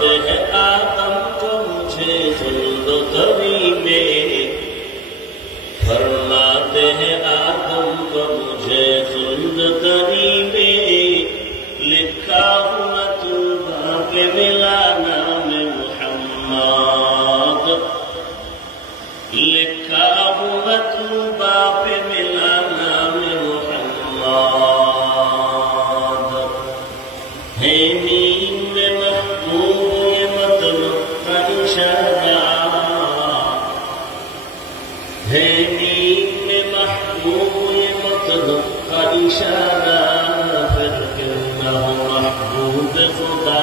فرماتے ہیں آدم کو مجھے خلد طری میں، فرماتے ہیں آدم کو مجھے خلد طری میں، لکھا ہوا طوبیٰ پہ ملا نام محمد، لکھا ہوا طوبیٰ پہ ملا نام محمد، ہے نیم میں محبوب یہ مطلب کا اشارہ، ہے نیم میں محبوب یہ مطلب کا اشارہ، پھر کیوں نہ ہو محبوب خدا